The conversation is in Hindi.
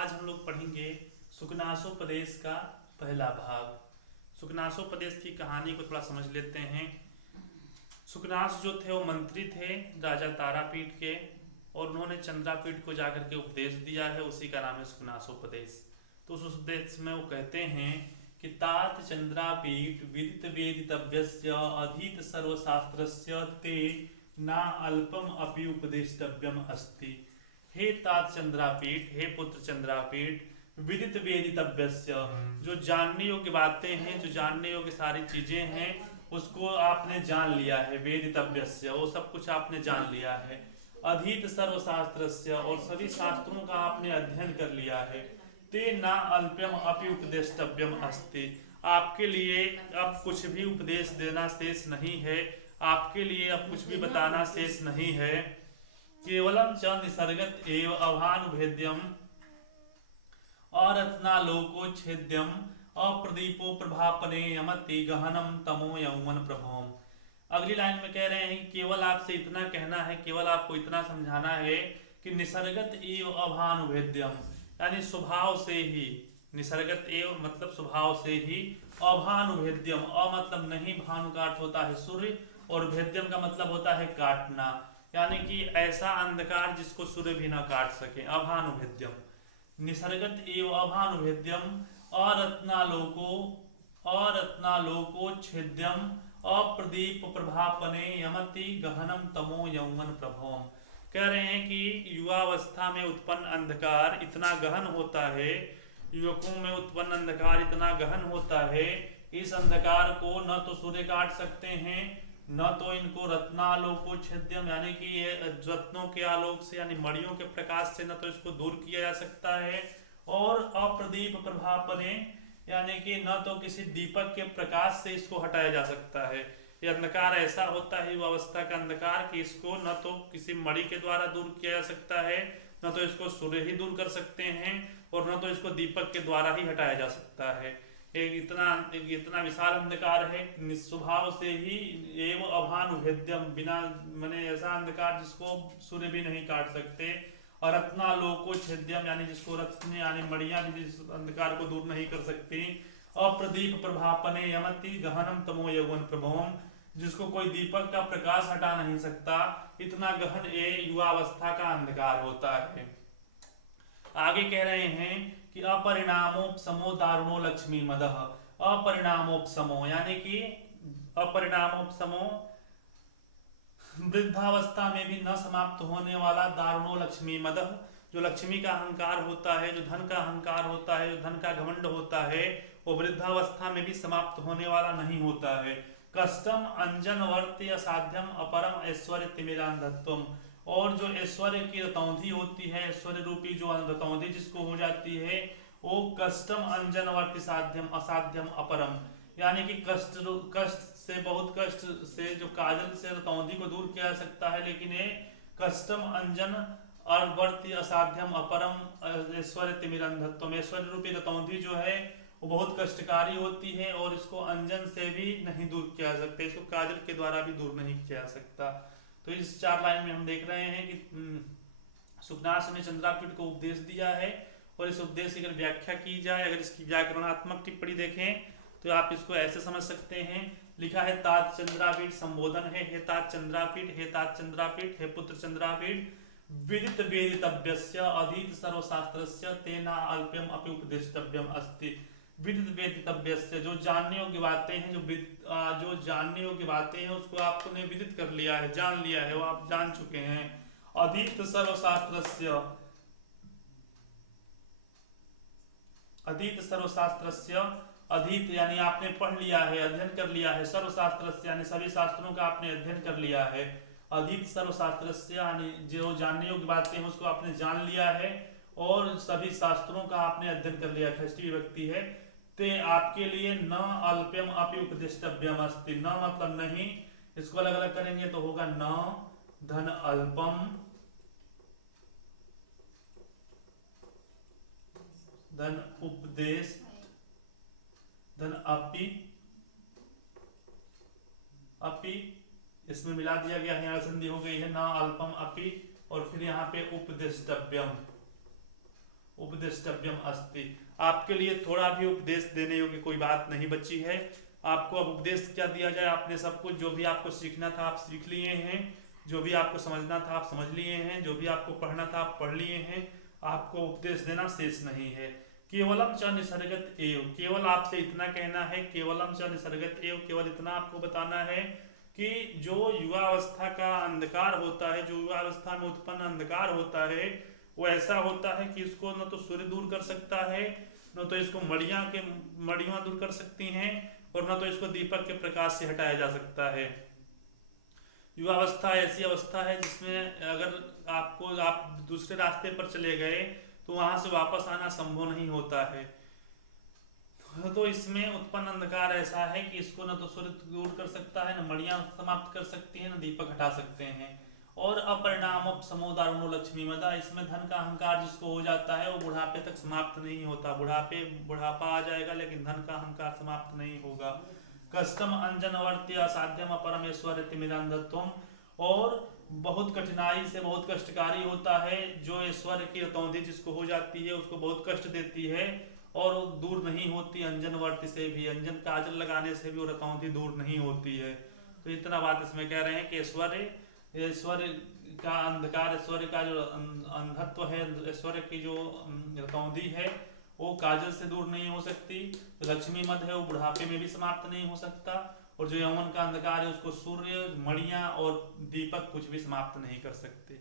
आज हम लोग पढ़ेंगे सुकनासोपदेश का पहला भाग। सुकनासोपदेश की कहानी को थोड़ा समझ लेते हैं। सुकनास जो थे वो मंत्री थे राजा तारापीठ के, और उन्होंने चंद्रापीठ को जाकर के उपदेश दिया है, उसी का नाम है सुकनासोपदेश। तो उस उपदेश में वो कहते हैं कि तात चंद्रापीठ विदित वेदितव्यस्य अधीत सर्वशास्त्रस्य ते ना अल्पम अपि उपदेष्टव्यम अस्ति। हे तात चंद्रापीठ, हे पुत्र चंद्रापीठ, विदित वेदितव्यस्य, जो जानने योग्य बातें हैं, जो जानने योग्य सारी चीजें हैं, उसको आपने जान लिया है। वेदितव्यस्य, वो सब कुछ आपने जान लिया है। अधीत सर्वशास्त्रस्य, और सभी शास्त्रों का आपने अध्ययन कर लिया है। ते ना अल्प्यम अपि उपदेष्टव्यम अस्ति, आपके लिए अब कुछ भी उपदेश देना शेष नहीं है, आपके लिए अब कुछ भी बताना शेष नहीं है। केवलम च निसर्गत एव अभानुभेद्यम अरत्नालोकोच्छेद्यम अप्रदीपो प्रभापने यमति गहनम तमो यौवन प्रभोम। अगली लाइन में कह रहे हैं केवल आपसे इतना कहना है, केवल आपको इतना समझाना है कि निसर्गत एव अभानुभेद्यम, यानी स्वभाव से ही, निसर्गत एव मतलब स्वभाव से ही, अभानुभेद्यम, अ मतलब नहीं, भानु का अर्थ होता है सूर्य, और भेद्यम का मतलब होता है काटना, यानी कि ऐसा अंधकार जिसको सूर्य भी ना काट सके। अभानुभेद्यम, निसर्गत एव अभानुभेद्यम अरत्नालोको छेद्यम अप्रदीप प्रभापने यमति गहनम तमो यौवन प्रभोम। कह रहे हैं कि युवावस्था में उत्पन्न अंधकार इतना गहन होता है, युवकों में उत्पन्न अंधकार इतना गहन होता है, इस अंधकार को न तो सूर्य काट सकते हैं, न तो इनको रत्नालोको छेद्यम, यानी कि ये रत्नों के आलोक से, यानी मणियों के प्रकाश से न तो इसको दूर किया जा सकता है, और अप्रदीप प्रभापने, यानी कि न तो किसी दीपक के प्रकाश से इसको हटाया जा सकता है। ये अंधकार ऐसा होता है युवावस्था का अंधकार कि इसको न तो किसी मणि के द्वारा दूर किया जा सकता है, न तो इसको सूर्य ही दूर कर सकते हैं, और न तो इसको दीपक के द्वारा ही हटाया जा सकता है। एक इतना विशाल अंधकार है, निस्वभाव से ही एव अभानुभेद्यम, बिना माने ऐसा अंधकार जिसको सूर्य भी नहीं काट सकते, और रत्नालोको छेद्यम, यानी जिसको रत्न यानी मणियां भी जिस अंधकार को दूर नहीं कर सकती। अप्रदीप प्रभापने यमति गहनम तमो यौवन प्रभोम, जिसको कोई दीपक का प्रकाश हटा नहीं सकता, इतना गहन ये युवावस्था का अंधकार होता है। आगे कह रहे हैं कि अपरिणामोपसमो दारुणो लक्ष्मी मदः। अपरिणामोपसमो यानी कि अपरिणामोपसमो, वृद्धावस्था में भी न समाप्त होने वाला, दारुणो लक्ष्मी मदः, जो लक्ष्मी का अहंकार होता है, जो धन का अहंकार होता है, जो धन का घमंड होता है, वो वृद्धावस्था में भी समाप्त होने वाला नहीं होता है। कष्टम अंजनवर्ती असाध्यम अपरम ऐश्वर्य तिमिरांधत्वम, और जो ऐश्वर्य की रतौंधी होती है, ऐश्वर्य रूपी जो रतौंधी जिसको हो जाती है, वो कष्टम अंजनवर्ती साध्यम असाध्यम अपरम, यानी कि कष्ट से, बहुत कष्ट से, जो काजल से रतौंधी को दूर किया जा सकता है, लेकिन ये कष्टम अंजन और वर्ती असाध्यम अपरम ऐश्वर्य तिमिरंधत्वम, ऐश्वर्य रूपी रतौंधी जो है वो बहुत कष्टकारी होती है, और इसको अंजन से भी नहीं दूर किया जा सकता, इसको काजल के द्वारा भी दूर नहीं किया जा सकता। तो इस 4 लाइन में हम देख रहे हैं कि सुकनास ने चंद्रापीठ को उपदेश दिया है, और इस उपदेश की अगर व्याख्या की जाए, अगर इसकी व्याकरणात्मक टिप्पणी देखें तो आप इसको ऐसे समझ सकते हैं। लिखा है तात चंद्रापीठ, संबोधन है, हे तात चंद्रापीठ, हे तात चंद्रापीठ, हे पुत्र चंद्रापीठ, विदित वेदितव्यस्य अधीत सर्वशास्त्रस्य तेना अल्प्यम अपि उपदेष्टव्यम अस्ति। विदित वेदितव्यस्य, जो जानने योग्य बातें हैं, जो जानने योग्य बातें हैं, उसको आपने विदित कर लिया है, जान लिया है, वो आप जान चुके हैं। अधीत सर्वशास्त्रस्य, अधीत सर्वशास्त्रस्य, अधीत यानी आपने पढ़ लिया है, अध्ययन कर लिया है, सर्वशास्त्रस्य यानी सभी शास्त्रों का आपने अध्ययन कर लिया है। अधीत सर्वशास्त्रस्य यानी जो जानने योग्य बातें हैं उसको आपने जान लिया है, और सभी शास्त्रों का आपने अध्ययन कर लिया, षष्ठी विभक्ति है। ते आपके लिए न अल्प्यम अपि उपदेष्टव्यम अस्ति, न मतलब नहीं, इसको अलग अलग करेंगे तो होगा न धन अल्पम, धन उपदेश, धन अपि, अपि इसमें मिला दिया गया है, यहाँ संधि हो गई है, ना अल्पम अपि, और फिर यहाँ पे उपदेष्टव्यम, उपदेष्टव्यम अस्ति। आपके लिए थोड़ा भी उपदेश देने योग्य कोई बात नहीं बची है। आपको अब उपदेश क्या दिया जाए, आपने सब कुछ जो भी आपको सीखना था आप सीख लिए हैं, जो भी आपको समझना था आप समझ लिए हैं, जो भी आपको पढ़ना था आप पढ़ लिए हैं, आपको उपदेश देना शेष नहीं है। केवलम च निसर्गत एव, केवल आपसे इतना कहना है, केवलम च निसर्गत एव, केवल इतना आपको बताना है कि जो युवावस्था का अंधकार होता है, जो युवावस्था में उत्पन्न अंधकार होता है, वो ऐसा होता है कि इसको न तो सूर्य दूर कर सकता है, न तो इसको मड़ियां दूर कर सकती हैं, और न तो इसको दीपक के प्रकाश से हटाया जा सकता है। युवावस्था ऐसी अवस्था है जिसमें अगर आप दूसरे रास्ते पर चले गए तो वहां से वापस आना संभव नहीं होता है। तो इसमें उत्पन्न अंधकार ऐसा है कि इसको न तो सूर्य दूर कर सकता है, न मड़ियां समाप्त कर सकती है, न दीपक हटा सकते हैं। और अपरिणाम समोदारुणो लक्ष्मी मदा, इसमें धन का अहंकार जिसको हो जाता है वो बुढ़ापे तक समाप्त नहीं होता। बुढ़ापा आ जाएगा लेकिन धन का अहंकार समाप्त नहीं होगा। कष्टम अंजनवर्ती असाध्यम परमेश्वर तिमिरंधत्वम, और बहुत कठिनाई से बहुत कष्टकारी होता है, जो ऐश्वर्य की रतौंधी जिसको हो जाती है उसको बहुत कष्ट देती है और दूर नहीं होती। अंजनवर्ती से भी, अंजन काजल लगाने से भी वो रतौंधी दूर नहीं होती है। तो इतना बात इसमें कह रहे हैं कि ऐश्वर्य का अंधकार, ऐश्वर्य का जो अंधत्व है, ऐश्वर्य की जो रतौंधी है वो काजल से दूर नहीं हो सकती। लक्ष्मी मद है वो बुढ़ापे में भी समाप्त नहीं हो सकता, और जो यौवन का अंधकार है उसको सूर्य, मणियां और दीपक कुछ भी समाप्त नहीं कर सकते।